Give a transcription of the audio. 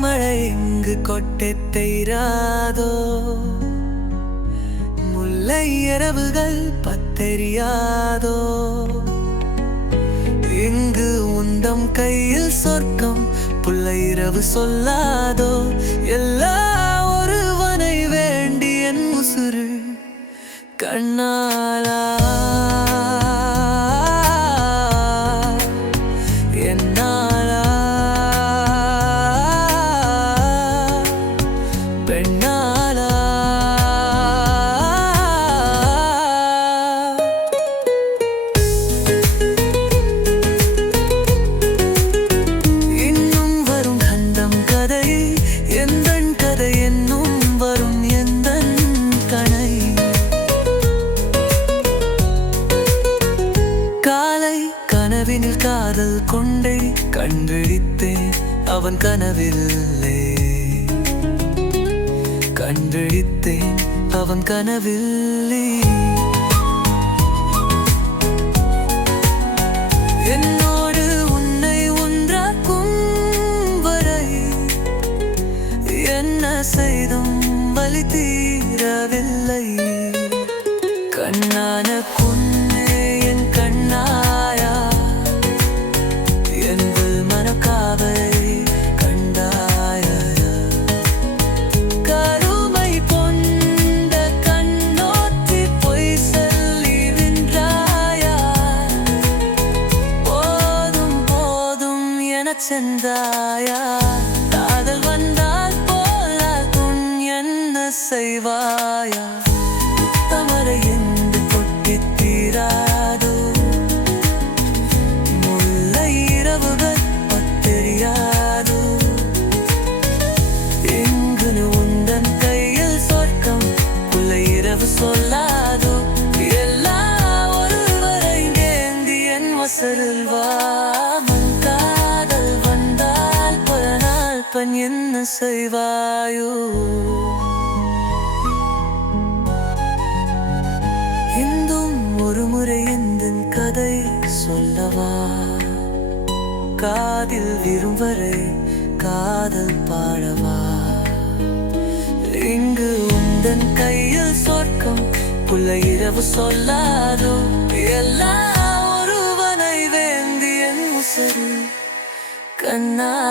மழை இங்கு கொட்டத் தெரியாதோ, முல்லை இரவுகள் பத்தெரியாதோ. இங்கு உந்தம் கையில் சொர்க்கம் புல்லை இரவு சொல்லாதோ. எல்லா ஒருவனை வேண்டி என் உசுறு கண்ணாலா என்னாலா பெண்ணாலா. இன்னும் வரும் கண்டம் கதை எந்தன் கதை, என்னும் வரும் எந்தன் கணை. காலை கனவினில் காதல் கொண்டே கண்விழித்தேன் அவன் கனவில்லை. கண்விழித்தேன் அவன் கனவில்லை. என்னோடு உன்னை ஒன்றாக்கும் வரை என்ன செய்தும் வலி தீரவில்லை. கண்ணான பொன்னே என் கண்ணாயா, என்று மனக்காவை கண்டாயா. கருமை கொண்ட கண்ணோத்தி பொய் சொல்லி நின்றாயா. போதும் போதும் எனச் சென்றாயா. காதல் வந்தால் போல துன் என்ன செய்வாயா. தமரை என்று கொட்டித் தீராதோ, முல்லை இரவுகள் பத்தெரியாதோ. இங்கு உந்தன் கையில் சொர்க்கம் புல்லை இரவு சொல்லாதோ. எல்லா ஒருவரை ஏந்தி என் வசலில் வா. காதல் வந்தால் பல நாள் பன் என்ன செய்வாயோ. இன்றும் ஒரு முறை எந்தன் கதை சொல்லவா. காதில் விரும் வரை காதல் பாடவா. இங்கு உந்தன் கையில் சொர்க்கம் புல்லை இரவு சொல்லாதோ. எல்லா ஒருவனை வேண்டி என் உசரு கண்ணா.